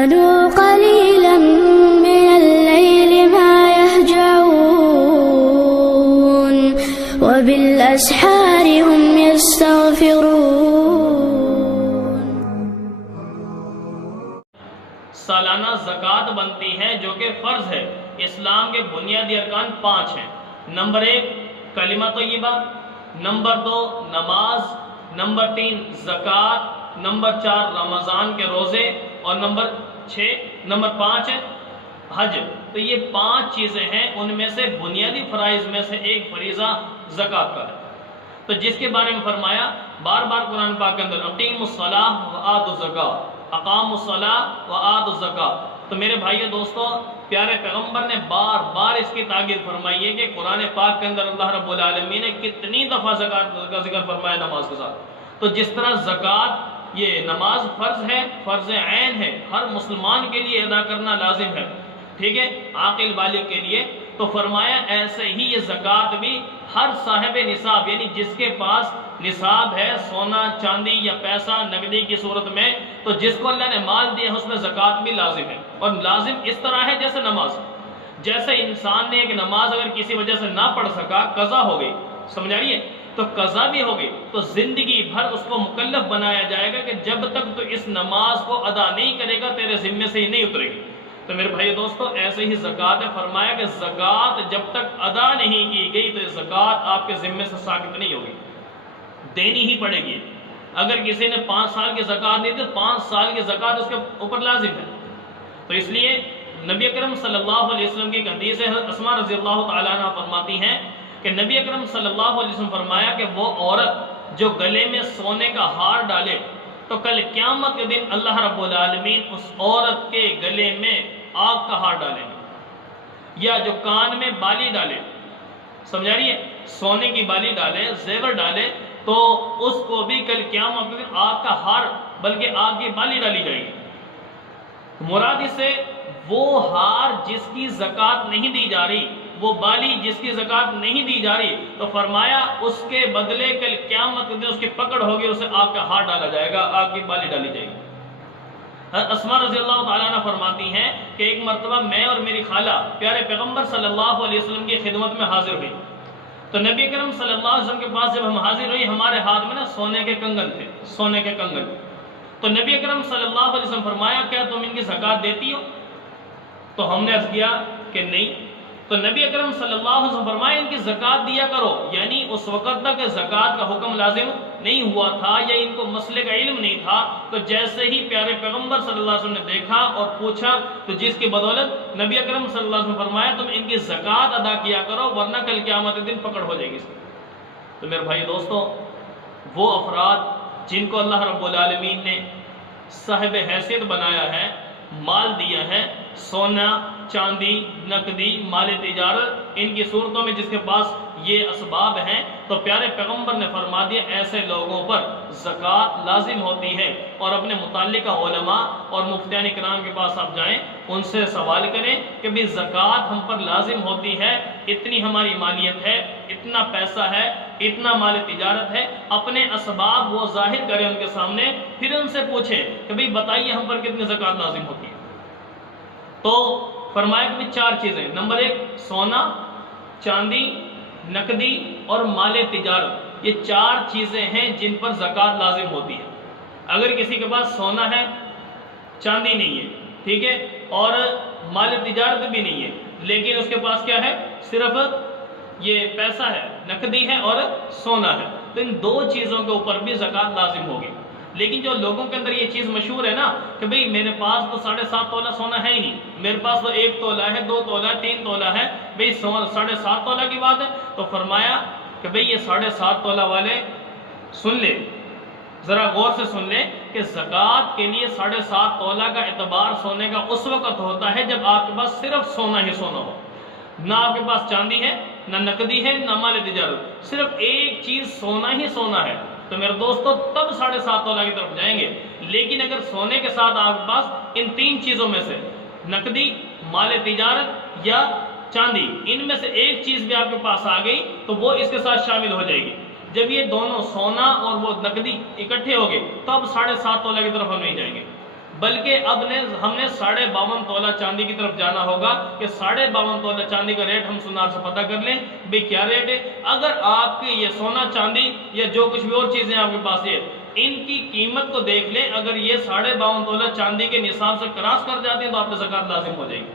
كانوا قليلا من الليل ما يهجعون وبالأسحار هم يستغفرون۔ سالانہ زکوٰۃ بنتی ہے جو کہ فرض ہے۔ اسلام کے بنیادی ارکان 5 ہیں۔ نمبر 1 کلمہ طیبہ، نمبر 2 نماز، نمبر 3 زکوٰۃ، نمبر 4 رمضان کے روزے، اور نمبر 5 حج۔ تو یہ 5 چیزیں ہیں، ان میں سے بنیادی فرائض میں سے ایک فریضہ زکوٰۃ کا ہے۔ تو جس کے بارے میں فرمایا بار بار قرآن پاک کے اندر اقیموا الصلاۃ وآتوا الزکاۃ، اقاموا الصلاۃ وآتوا الزکاۃ۔ تو میرے بھائیو دوستو، پیارے پیغمبر نے بار بار اس کی تاکید فرمائی ہے کہ قرآن پاک کے اندر اللہ رب العالمین نے کتنی دفعہ زکوٰۃ کا ذکر فرمایا نماز کے ساتھ۔ تو جس طرح زکوٰۃ یہ نماز فرض ہے، فرض عین ہے، ہر مسلمان کے لیے ادا کرنا لازم ہے، ٹھیک ہے، عاقل بالغ کے لیے، تو فرمایا ایسے ہی یہ زکوٰۃ بھی ہر صاحب نصاب، یعنی جس کے پاس نصاب ہے، سونا چاندی یا پیسہ نقدی کی صورت میں، تو جس کو اللہ نے مال دیا ہے اس میں زکوٰۃ بھی لازم ہے۔ اور لازم اس طرح ہے جیسے نماز، جیسے انسان نے ایک نماز اگر کسی وجہ سے نہ پڑھ سکا، قضا ہو گئی، سمجھ آ رہی ہے، تو قضا بھی ہو گئی، تو زندگی بھر اس کو مکلف بنایا جائے گا کہ جب تک تو اس نماز کو ادا نہیں کرے گا تیرے ذمے سے ہی نہیں اترے گی۔ تو میرے بھائی دوستو، ایسے ہی زکوٰۃ ہے، فرمایا کہ زکوٰۃ جب تک ادا نہیں کی گئی تو یہ زکوٰۃ آپ کے ذمے سے ساقط نہیں ہوگی، دینی ہی پڑے گی۔ اگر کسی نے 5 سال کی زکوٰۃ دی تو 5 سال کی زکوٰۃ اس کے اوپر لازم ہے۔ تو اس لیے نبی اکرم صلی اللہ علیہ وسلم کی حدیث ہے، اسماء رضی اللہ تعالیٰ عنہ فرماتی ہیں کہ نبی اکرم صلی اللہ علیہ وسلم فرمایا کہ وہ عورت جو گلے میں سونے کا ہار ڈالے تو کل قیامت کے دن اللہ رب العالمین اس عورت کے گلے میں آگ کا ہار ڈالیں گے، یا جو کان میں بالی ڈالے، سمجھا رہی ہے، سونے کی بالی ڈالے، زیور ڈالے، تو اس کو بھی کل قیامت کے دن آگ کا ہار بلکہ آگ کی بالی ڈالی جائے گی۔ مراد اس سے وہ ہار جس کی زکوٰۃ نہیں دی جا رہی، وہ بالی جس کی زکوٰۃ نہیں دی جا رہی، تو فرمایا اس کے بدلے کل قیامت کے دن اس کی پکڑ ہوگی، اسے آگ کا ہار ڈالا جائے گا، آگ کی بالی ڈالی جائے گی۔ اسماء رضی اللہ تعالیٰ عنہ فرماتی ہیں کہ ایک مرتبہ میں اور میری خالہ پیارے پیغمبر صلی اللہ علیہ وسلم کی خدمت میں حاضر ہوئی، تو نبی کرم صلی اللہ علیہ وسلم کے پاس جب ہم حاضر ہوئی، ہمارے ہاتھ میں نا سونے کے کنگن تھے، سونے کے کنگن۔ تو نبی اکرم صلی اللہ علیہ وسلم فرمایا کیا تم ان کی زکوٰۃ دیتی ہو؟ تو ہم نے عرض کیا کہ نہیں۔ تو نبی اکرم صلی اللہ علیہ وسلم فرمایا ان کی زکوٰۃ دیا کرو، یعنی اس وقت تک زکوٰۃ کا حکم لازم نہیں ہوا تھا یا ان کو مسئلے کا علم نہیں تھا، تو جیسے ہی پیارے پیغمبر صلی اللہ علیہ وسلم نے دیکھا اور پوچھا تو جس کی بدولت نبی اکرم صلی اللہ علیہ وسلم فرمایا تم ان کی زکوٰۃ ادا کیا کرو ورنہ کل قیامت کے دن پکڑ ہو جائے گی۔ تو میرے بھائی دوستو، وہ افراد جن کو اللہ رب العالمین نے صاحب حیثیت بنایا ہے، مال دیا ہے، سونا چاندی نقدی مال تجارت، ان کی صورتوں میں جس کے پاس یہ اسباب ہیں، تو پیارے پیغمبر نے فرما دیا ایسے لوگوں پر زکوٰۃ لازم ہوتی ہے، اور اپنے متعلقہ علماء اور مفتیان کرام کے پاس آپ جائیں، ان سے سوال کریں کہ بھی زکوٰۃ ہم پر لازم ہوتی ہے، اتنی ہماری مالیت ہے، اتنا پیسہ ہے، اتنا مال تجارت ہے، اپنے اسباب وہ ظاہر کریں ان کے سامنے، پھر ان سے پوچھیں کہ بھئی بتائیے ہم پر کتنی زکوٰۃ لازم ہوتی ہے۔ تو فرمایا کہ 4 چیزیں، نمبر 1 سونا چاندی نقدی اور مال تجارت، یہ 4 چیزیں ہیں جن پر زکوٰۃ لازم ہوتی ہے۔ اگر کسی کے پاس سونا ہے، چاندی نہیں ہے، ٹھیک ہے، اور مال تجارت بھی نہیں ہے، لیکن اس کے پاس کیا ہے، صرف یہ پیسہ ہے، نقدی ہے اور سونا ہے، تو ان 2 چیزوں کے اوپر بھی زکوٰۃ لازم ہوگی۔ لیکن جو لوگوں کے اندر یہ چیز مشہور ہے نا کہ بھئی میرے پاس تو 7.5 تولہ سونا ہے ہی نہیں، میرے پاس تو 1 تولہ ہے، 2 تولہ 3 تولہ ہے، بھئی 7.5 تولہ کی بات ہے، تو فرمایا کہ بھئی یہ 7.5 تولہ والے سن لے، ذرا غور سے سن لیں کہ زکوٰۃ کے لیے 7.5 تولہ کا اعتبار سونے کا اس وقت ہوتا ہے جب آپ کے پاس صرف سونا ہی سونا ہو، نہ آپ کے پاس چاندی ہے، نہ نقدی ہے، نہ مال تجارت، صرف ایک چیز سونا ہی سونا ہے، تو میرے دوستو تب 7.5 تولہ کی طرف جائیں گے۔ لیکن اگر سونے کے ساتھ آپ کے پاس ان 3 چیزوں میں سے نقدی، مال تجارت یا چاندی، ان میں سے ایک چیز بھی آپ کے پاس آ گئی تو وہ اس کے ساتھ شامل ہو جائے گی۔ جب یہ دونوں سونا اور وہ نقدی اکٹھے ہو گئے تو اب 7.5 تولہ کی طرف ہم نہیں جائیں گے، بلکہ اب ہم نے 52.5 تولہ چاندی کی طرف جانا ہوگا کہ 52.5 تولہ چاندی کا ریٹ ہم سنار سے پتہ کر لیں بھی کیا ریٹ ہے۔ اگر آپ کی یہ سونا چاندی یا جو کچھ بھی اور چیزیں آپ کے پاس ہے ان کی قیمت کو دیکھ لیں، اگر یہ 52.5 تولہ چاندی کے نصاب سے کراس کر جاتے ہیں تو آپ پہ زکوٰۃ لازم ہو جائے گی۔